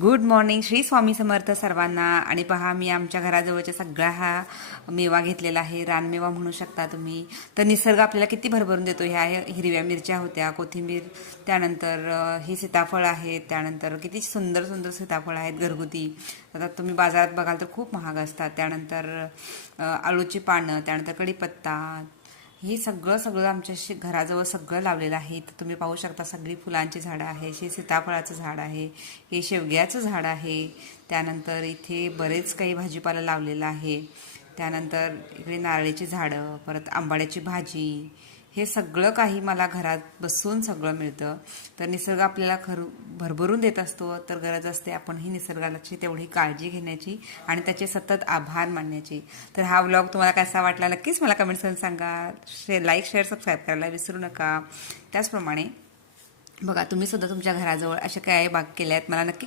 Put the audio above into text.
Good morning. Shri Swami Samarth सर्वांना. आणि पहा, मी आमच्या घराजवळच्या सगळा हा मेवा घेतलेला आहे, रानमेवा म्हणू शकता तुम्ही. तर निसर्ग आपल्याला किती भरभरून देतो. ह्या हिरव्या मिरच्या होत्या, कोथिंबीर, त्यानंतर ही सीताफळ आहेत, त्यानंतर किती सुंदर सुंदर सीताफळ आहेत घरगुती. आता तुम्ही बाजारात बघाल तर खूप महाग असतात. त्यानंतर आळूची पानं, त्यानंतर कढीपत्ता, हे सगळं सगळं आमच्या घराजवळ सगळं लावलेलं आहे. तर तुम्ही पाहू शकता, सगळी फुलांची झाडं आहे, हे सीताफळाचं झाड आहे, हे शेवग्याचं झाड आहे, त्यानंतर इथे बरेच काही भाजीपाला लावलेला आहे. त्यानंतर इकडे नारळीची झाडं, परत आंबाड्याची भाजी, हे सगळं काही मला घरात बसून सगळं मिळतं. तर निसर्ग आपल्याला भरभरून देत असतो. तर गरज असते आपण ही निसर्गाची तेवढी काळजी घेण्याची आणि त्याचे सतत आभार मानण्याची. तर हा व्लॉग तुम्हाला कसा वाटला नक्कीच मला कमेंट्स करून सांगा. लाईक, शेअर, सबस्क्राईब करायला विसरू नका. त्याचप्रमाणे बघा, तुम्ही सुद्धा तुमच्या घराजवळ अशा काय बाग केल्या आहेत मला नक्की